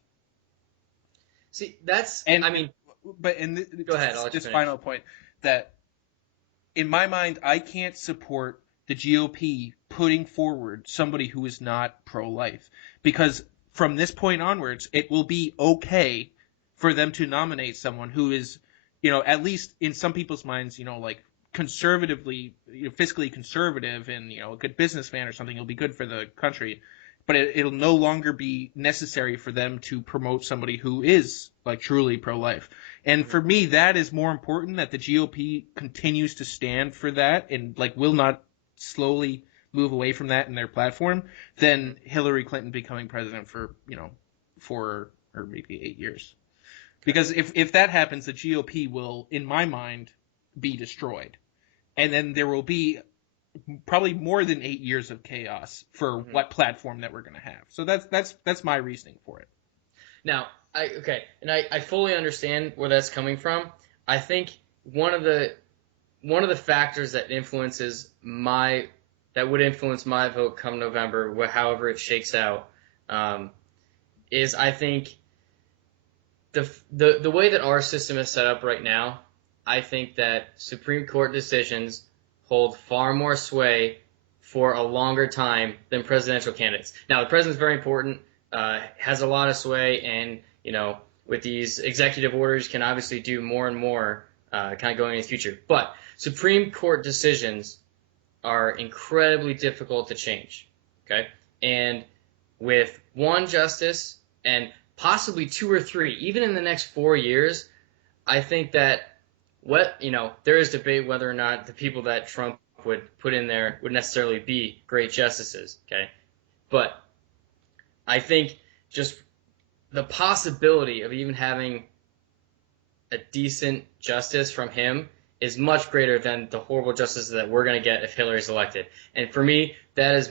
See, go ahead. I'll just final point that in my mind I can't support the GOP putting forward somebody who is not pro-life, because from this point onwards it will be okay for them to nominate someone who is, at least in some people's minds, like conservatively, fiscally conservative and, a good businessman or something. It'll be good for the country, but it'll no longer be necessary for them to promote somebody who is like truly pro-life. And for me, that is more important, that the GOP continues to stand for that and like will not slowly move away from that in their platform than Hillary Clinton becoming president for, 4 or maybe 8 years. Because if that happens, the GOP will, in my mind, be destroyed. And then there will be probably more than 8 years of chaos for what platform that we're going to have. So that's my reasoning for it. Now, I fully understand where that's coming from. I think one of the factors that would influence my vote come November, however it shakes out, is I think the way that our system is set up right now, I think that Supreme Court decisions hold far more sway for a longer time than presidential candidates. Now, the president's very important, has a lot of sway, and, with these executive orders can obviously do more and more kind of going into the future. But Supreme Court decisions are incredibly difficult to change, okay? And with one justice and possibly two or three, even in the next 4 years, I think that there is debate whether or not the people that Trump would put in there would necessarily be great justices, okay? But I think just the possibility of even having a decent justice from him is much greater than the horrible justices that we're going to get if Hillary's elected. And for me, that is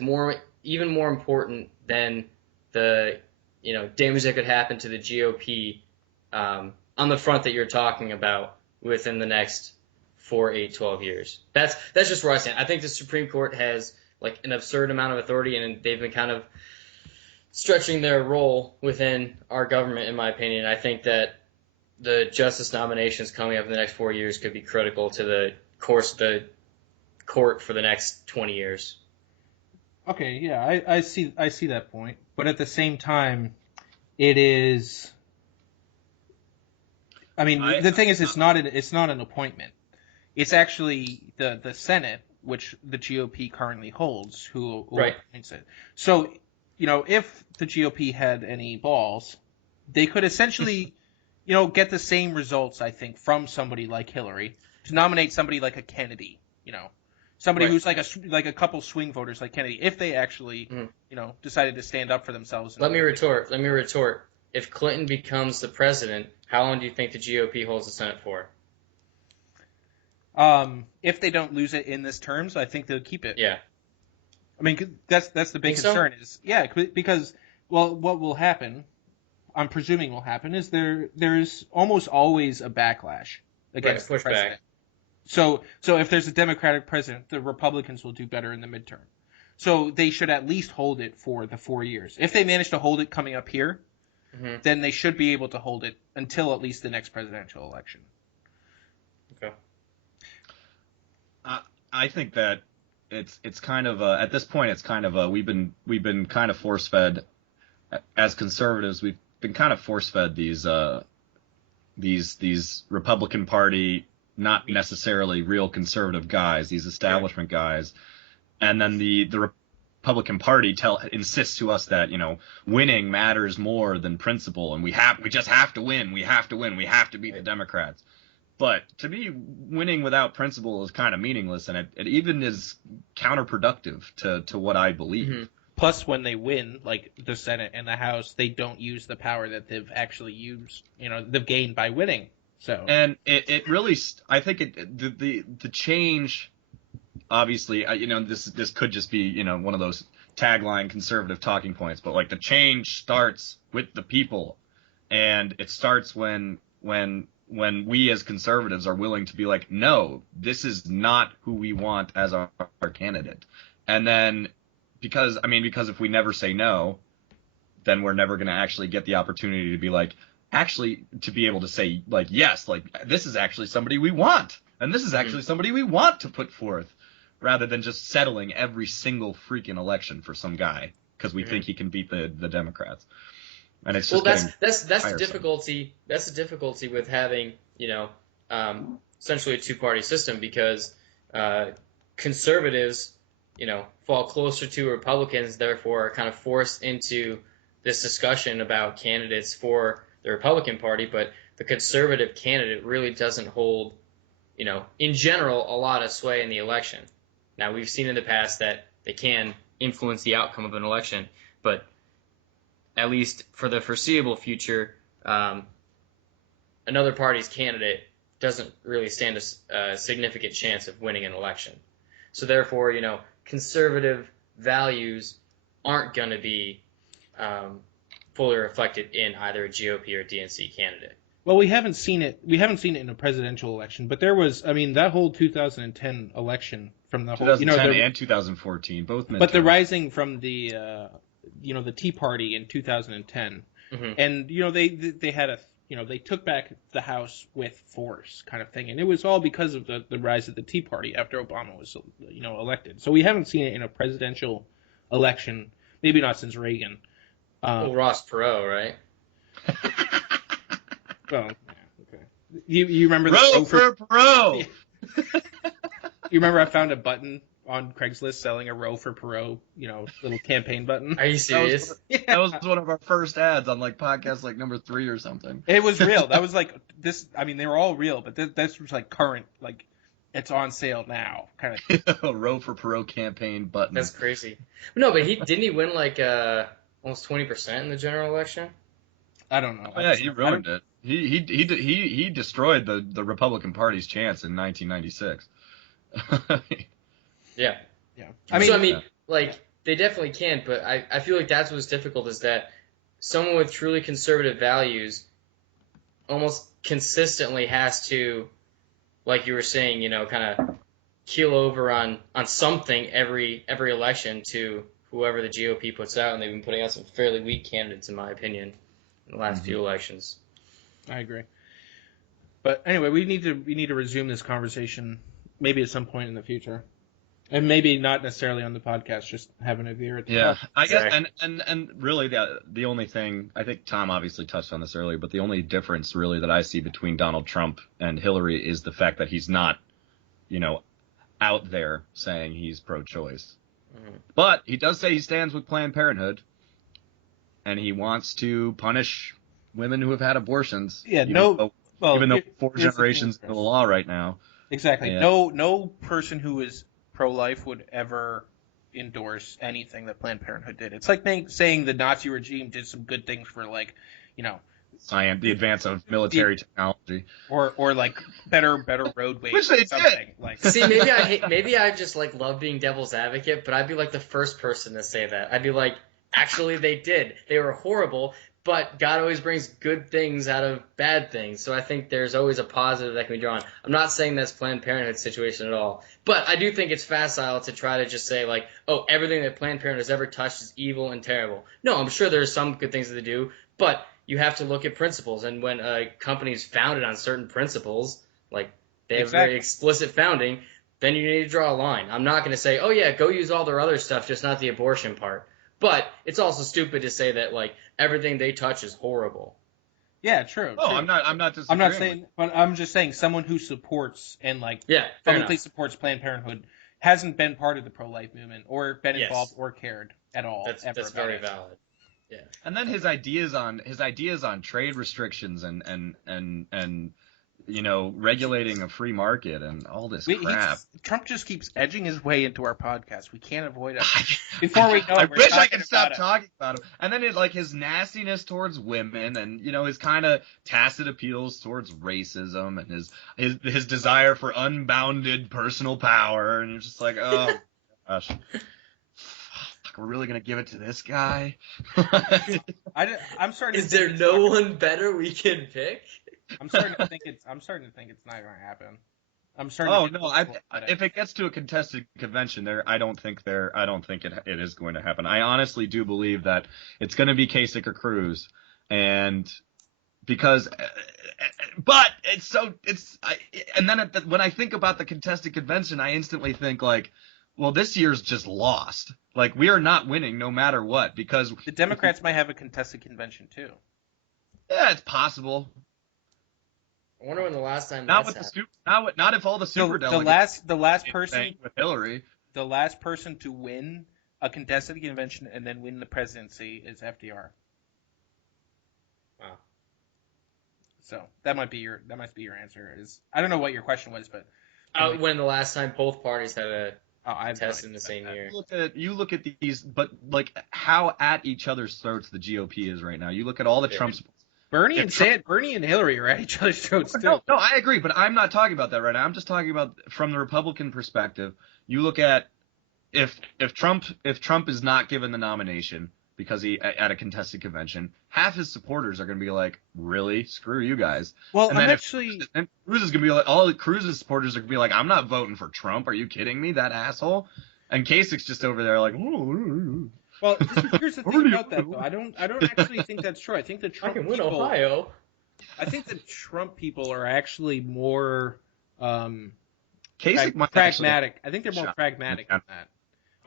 even more important than the damage that could happen to the GOP on the front that you're talking about within the next 4, 8, 12 years. That's just where I stand. I think the Supreme Court has like an absurd amount of authority, and they've been kind of stretching their role within our government, in my opinion. I think that the justice nominations coming up in the next 4 years could be critical to the course of the court for the next 20 years. Okay, yeah, I see that point, but at the same time, it is. I mean, the thing is, it's not an appointment. It's actually the Senate, which the GOP currently holds, who appoints it. So, if the GOP had any balls, they could essentially, get the same results, I think, from somebody like Hillary to nominate somebody like a Kennedy, somebody who's like a couple swing voters like Kennedy, if they actually, decided to stand up for themselves. Let me retort. If Clinton becomes the president, how long do you think the GOP holds the Senate for? If they don't lose it in this terms, I think they'll keep it. Yeah. I mean, that's the big concern is, because, what will happen, I'm presuming will happen, is there's almost always a backlash against the president. So if there's a Democratic president, the Republicans will do better in the midterm. So they should at least hold it for the 4 years. If they manage to hold it coming up here, then they should be able to hold it until at least the next presidential election. Okay. I think that it's kind of at this point it's kind of we've been kind of force fed as conservatives. We've been kind of force fed these Republican Party, not necessarily real conservative guys, these establishment guys, and then the Republican Party insists to us that winning matters more than principle, and we just have to win. We have to beat the Democrats. But to me, winning without principle is kind of meaningless, and it even is counterproductive to what I believe. Mm-hmm. Plus, when they win, like the Senate and the House, they don't use the power that they've actually used, they've gained by winning. So, and it really, I think the change, obviously, this could just be one of those tagline conservative talking points, but like the change starts with the people, and it starts when we as conservatives are willing to be like, no, this is not who we want as our candidate. And then because if we never say no, then we're never going to actually get the opportunity to be like, actually to be able to say like, yes, like this is actually somebody we want. And this is actually somebody we want to put forth, rather than just settling every single freaking election for some guy because we think he can beat the Democrats. And it's just that's the difficulty. That's the difficulty with having essentially a two-party system, because conservatives fall closer to Republicans, therefore are kind of forced into this discussion about candidates for the Republican Party, but the conservative candidate really doesn't hold in general a lot of sway in the election. Now, we've seen in the past that they can influence the outcome of an election, but at least for the foreseeable future, another party's candidate doesn't really stand a significant chance of winning an election. So therefore, conservative values aren't going to be fully reflected in either a GOP or DNC candidate. Well, we haven't seen it. We haven't seen it in a presidential election, but there was. I mean, that whole 2010 election from the whole 2010 and 2014, both. But the rising from the the Tea Party in 2010 And they had they took back the House with force kind of thing, and it was all because of the rise of the Tea Party after Obama was elected. So we haven't seen it in a presidential election, maybe not since Reagan. Ross Perot, right? Well, yeah, okay. You remember the Roe for Perot? You remember I found a button on Craigslist selling a Roe for Perot, little campaign button. Are you serious? That was one of our first ads on like podcast like number 3 or something. It was real. That was like this. I mean, they were all real, but this was like current, like it's on sale now, kind of. A Roe for Perot campaign button. That's crazy. No, but didn't he win like almost 20% in the general election? I don't know. Oh, yeah, he ruined it. He destroyed the Republican Party's chance in 1996. Yeah. I mean, Yeah. like they definitely can, but I feel like that's what's difficult is that someone with truly conservative values almost consistently has to, like you were saying, kind of keel over on something every election to whoever the GOP puts out, and they've been putting out some fairly weak candidates, in my opinion, in the last few elections. I agree. But anyway, we need to resume this conversation maybe at some point in the future. And maybe not necessarily on the podcast, just having a beer at the pub. I guess, and really the only thing, I think Tom obviously touched on this earlier, but the only difference really that I see between Donald Trump and Hillary is the fact that he's not, out there saying he's pro-choice. But he does say he stands with Planned Parenthood, and he wants to punish women who have had abortions. Yeah, even though 4 here's generations into the law right now. Exactly. Yeah. No person who is pro-life would ever endorse anything that Planned Parenthood did. It's like saying the Nazi regime did some good things for, like, Science, the advance of military technology, or like better roadways, which they did. Like, see, maybe I just like love being devil's advocate, but I'd be like the first person to say that. I'd be like, actually, they did. They were horrible, but God always brings good things out of bad things. So I think there's always a positive that can be drawn. I'm not saying that's Planned Parenthood's situation at all, but I do think it's facile to try to just say like, oh, everything that Planned Parenthood has ever touched is evil and terrible. No, I'm sure there's some good things that they do, but you have to look at principles. And when a company's founded on certain principles, like they have very explicit founding, then you need to draw a line. I'm not going to say, oh yeah, go use all their other stuff, just not the abortion part. But it's also stupid to say that like everything they touch is horrible. Yeah, true. Oh, true. I'm not disagreeing. I'm not saying, but I'm just saying someone who supports and like publicly supports Planned Parenthood hasn't been part of the pro-life movement or been involved or cared at all. That's very valid. Yeah. And then his ideas on trade restrictions and regulating a free market and all this crap. Trump just keeps edging his way into our podcast. We can't avoid it. Before we know, I wish I could stop talking about him. And then his nastiness towards women and his kind of tacit appeals towards racism and his desire for unbounded personal power, and you're just like, oh gosh. We're really gonna give it to this guy? I'm starting. Is there no one better we can pick? I'm starting to think it's not going to happen. I'm starting. Oh no! If it gets to a contested convention, I don't think it is going to happen. I honestly do believe that it's going to be Kasich or Cruz, and because, but when I think about the contested convention, I instantly think like, well, this year's just lost. Like, we are not winning no matter what, because the Democrats might have a contested convention too. Yeah, it's possible. I wonder when the last time not if all the super delegates. The last person with Hillary. The last person to win a contested convention and then win the presidency is FDR. Wow. So that might be your answer. I don't know what your question was, but when the last time both parties had a test in the same year. You look at these, but like how at each other's throats the GOP is right now. You look at all the Trump. Bernie and Hillary are at each other's throats still. No, I agree, but I'm not talking about that right now. I'm just talking about from the Republican perspective. You look at if Trump is not given the nomination because he at a contested convention, half his supporters are going to be like, "Really? Screw you guys." Well, and then Cruz is going to be like, all Cruz's supporters are going to be like, "I'm not voting for Trump. Are you kidding me? That asshole." And Kasich's just over there like, "Ooh." Well, here's the thing about that though. I don't actually think that's true. I think the I Trump can win people. Ohio. I think the Trump people are actually more Kasich might pragmatic. I think they're more Shut- pragmatic than that.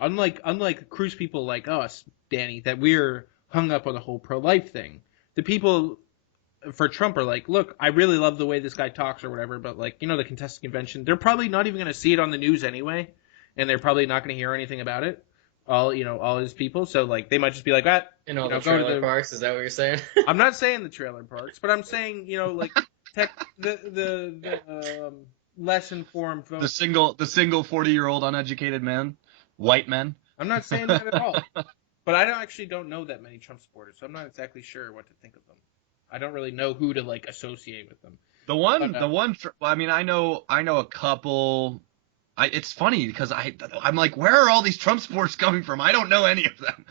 Unlike Cruz people like us, Danny, that we're hung up on the whole pro-life thing. The people for Trump are like, look, I really love the way this guy talks or whatever, but like, the contested convention, they're probably not even going to see it on the news anyway, and they're probably not going to hear anything about it. All his people, so like they might just be like that. In all the trailer parks, is that what you're saying? I'm not saying the trailer parks, but I'm saying like the less informed vote. The single 40-year-old uneducated man, white men. I'm not saying that at all. But I don't know that many Trump supporters, so I'm not exactly sure what to think of them. I don't really know who to like associate with them. I mean, I know a couple. It's funny because I'm like, where are all these Trump supporters coming from? I don't know any of them.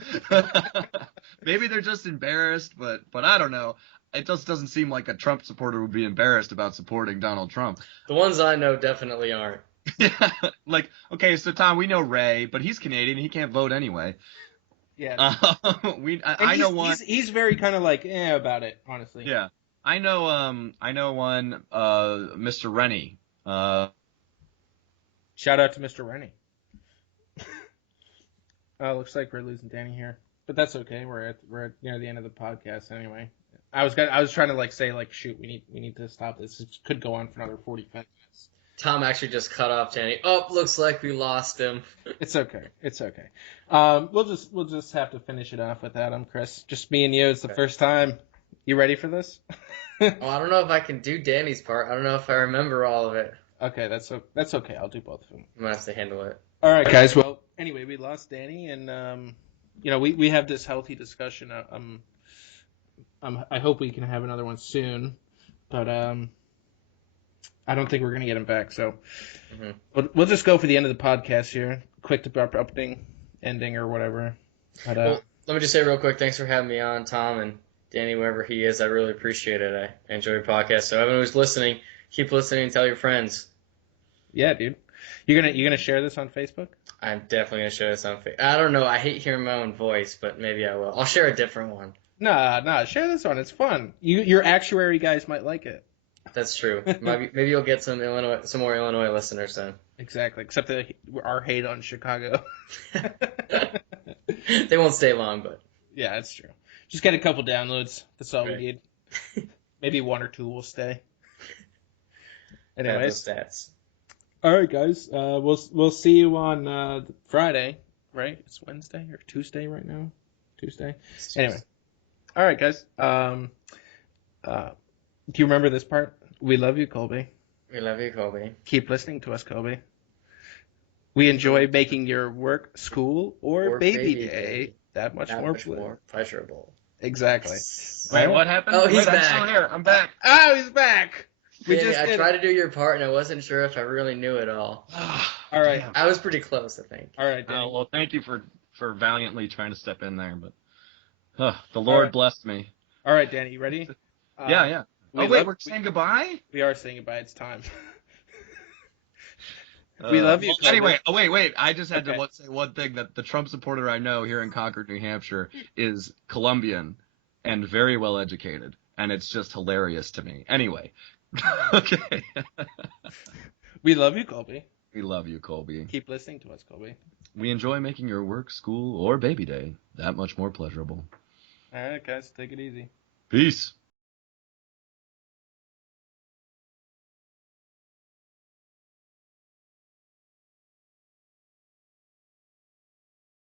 Maybe they're just embarrassed, but I don't know. It just doesn't seem like a Trump supporter would be embarrassed about supporting Donald Trump. The ones I know definitely aren't. Yeah, like, okay, so Tom, we know Ray, but he's Canadian. He can't vote anyway. Yeah. I know one. He's very kind of like about it, honestly. Yeah, I know one. Mr. Rennie. Shout out to Mr. Rennie. Looks like we're losing Danny here, but that's okay. We're at near the end of the podcast anyway. I was trying to like say like, shoot, we need to stop this. It could go on for another 45 minutes. Tom actually just cut off Danny. Oh, looks like we lost him. It's okay. We'll just have to finish it off with that. Chris. Just me and you. It's the first time. You ready for this? I don't know if I can do Danny's part. I don't know if I remember all of it. Okay, that's okay. I'll do both of them. I'm gonna have to handle it. All right, guys. Well, anyway, we lost Danny, and we have this healthy discussion. I hope we can have another one soon, but I don't think we're gonna get him back. So we'll just go for the end of the podcast here. Quick ending or whatever. But well, let me just say real quick, thanks for having me on, Tom and Danny, wherever he is. I really appreciate it. I enjoy your podcast. So everyone who's listening, keep listening and tell your friends. Yeah, dude. You're gonna share this on Facebook? I'm definitely gonna share this on Facebook. I don't know. I hate hearing my own voice, but maybe I will. I'll share a different one. Nah. Share this one. It's fun. Your actuary guys might like it. That's true. Maybe you'll get some more Illinois listeners then. Exactly. Except our hate on Chicago. They won't stay long, but yeah, that's true. Just get a couple downloads. That's all we need. Maybe one or two will stay. Anyways, stats. All right, guys. We'll see you on Friday, right? It's Wednesday or Tuesday right now. Tuesday. Anyway. All right, guys. Do you remember this part? We love you, Colby. We love you, Colby. Keep listening to us, Colby. We enjoy making your work, school, or baby day that much more pleasurable. Exactly. Wait, what happened? Oh, he's back. I'm still here. I'm back. Oh, he's back. I tried to do your part, and I wasn't sure if I really knew it all. All right. I was pretty close, I think. All right, Danny. Well, thank you for valiantly trying to step in there, but the Lord blessed me. All right, Danny, you ready? Yeah. We're saying goodbye? We are saying goodbye. It's time. We love you. Anyway, wait. I just had to say one thing, that the Trump supporter I know here in Concord, New Hampshire, is Colombian and very well educated, and it's just hilarious to me. Anyway, okay. We love you, Colby. We love you, Colby. Keep listening to us, Colby. We enjoy making your work, school, or baby day that much more pleasurable. All right, guys, take it easy. Peace.